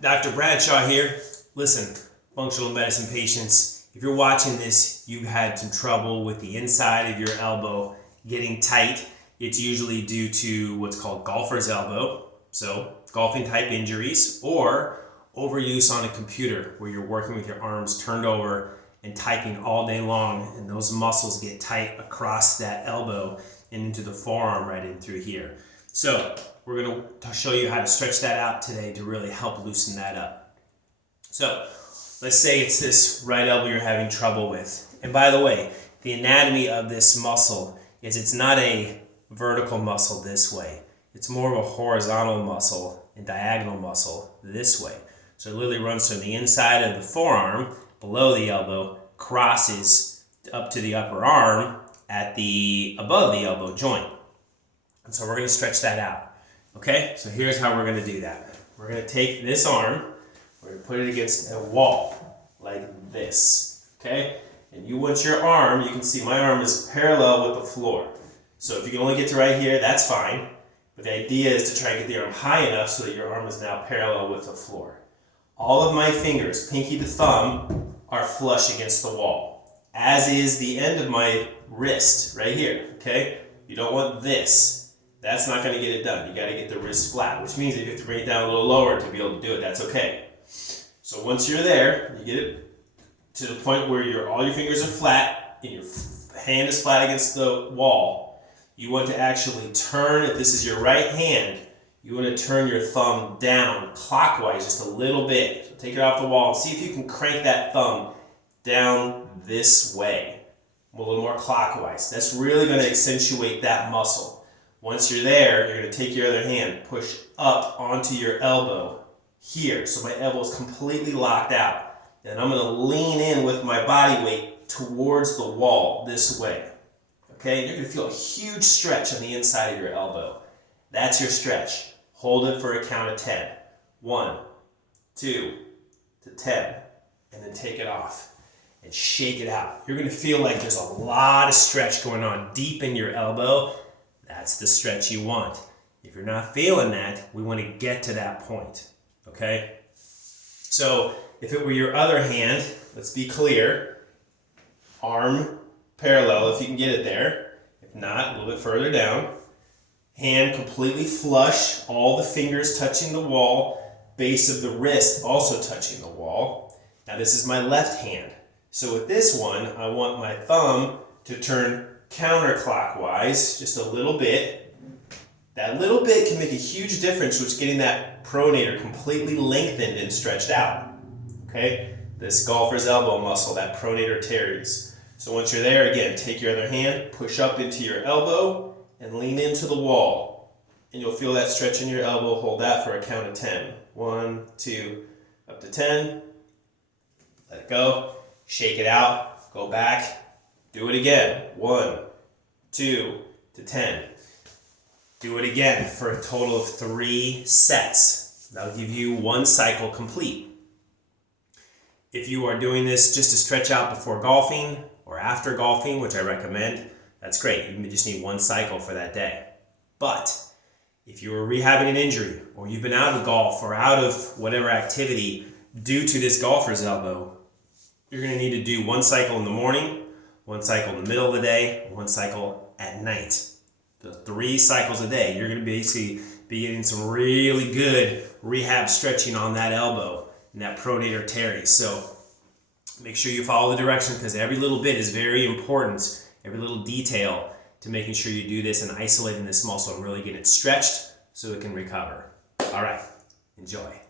Dr. Bradshaw here. Listen, functional medicine patients, if you're watching this, you've had some trouble with the inside of your elbow getting tight. It's usually due to what's called golfer's elbow, so golfing type injuries, or overuse on a computer where you're working with your arms turned over and typing all day long, and those muscles get tight across that elbow and into the forearm right in through here. So we're going to show you how to stretch that out today to really help loosen that up. So let's say it's this right elbow you're having trouble with. And by the way, the anatomy of this muscle is it's not a vertical muscle this way. It's more of a horizontal muscle and diagonal muscle this way. So it literally runs from the inside of the forearm, below the elbow, crosses up to the upper arm at the above the elbow joint. And so we're going to stretch that out. Okay, so here's how we're going to do that. We're going to take this arm, we're going to put it against a wall like this. Okay, and you want your arm, you can see my arm is parallel with the floor. So if you can only get to right here, that's fine. But the idea is to try and get the arm high enough so that your arm is now parallel with the floor. All of my fingers, pinky to thumb, are flush against the wall, as is the end of my wrist right here. Okay, you don't want this. That's not going to get it done. You got to get the wrist flat, which means if you have to bring it down a little lower to be able to do it, that's okay. So once you're there, you get it to the point where all your fingers are flat and your hand is flat against the wall. You want to actually turn, if this is your right hand, you want to turn your thumb down clockwise just a little bit. So take it off the wall and see if you can crank that thumb down this way, a little more clockwise. That's really going to accentuate that muscle. Once you're there, you're going to take your other hand, push up onto your elbow here. So my elbow is completely locked out. And I'm going to lean in with my body weight towards the wall this way. Okay, you're going to feel a huge stretch on the inside of your elbow. That's your stretch. Hold it for a count of 10. 1, 2, to 10. And then take it off and shake it out. You're going to feel like there's a lot of stretch going on deep in your elbow. That's the stretch you want. If you're not feeling that, we want to get to that point. Okay? So if it were your other hand, let's be clear. Arm parallel if you can get it there. If not, a little bit further down. Hand completely flush, all the fingers touching the wall, base of the wrist also touching the wall. Now this is my left hand. So with this one, I want my thumb to turn counterclockwise just a little bit. That little bit can make a huge difference with getting that pronator completely lengthened and stretched out. Okay? This golfer's elbow muscle, that pronator teres. So once you're there, again, take your other hand, push up into your elbow, and lean into the wall. And you'll feel that stretch in your elbow. Hold that for a count of 10. 1, 2, up to 10. Let it go. Shake it out. Go back. Do it again. 1, 2, to 10. Do it again for a total of 3 sets. That'll give you 1 cycle complete. If you are doing this just to stretch out before golfing or after golfing, which I recommend, that's great. You just need 1 cycle for that day. But if you are rehabbing an injury or you've been out of golf or out of whatever activity due to this golfer's elbow, you're going to need to do 1 cycle in the morning, 1 cycle in the middle of the day, 1 cycle at night. The 3 cycles a day. You're going to basically be getting some really good rehab stretching on that elbow and that pronator teres. So make sure you follow the direction because every little bit is very important, every little detail to making sure you do this and isolating this muscle and really get it stretched so it can recover. All right, enjoy.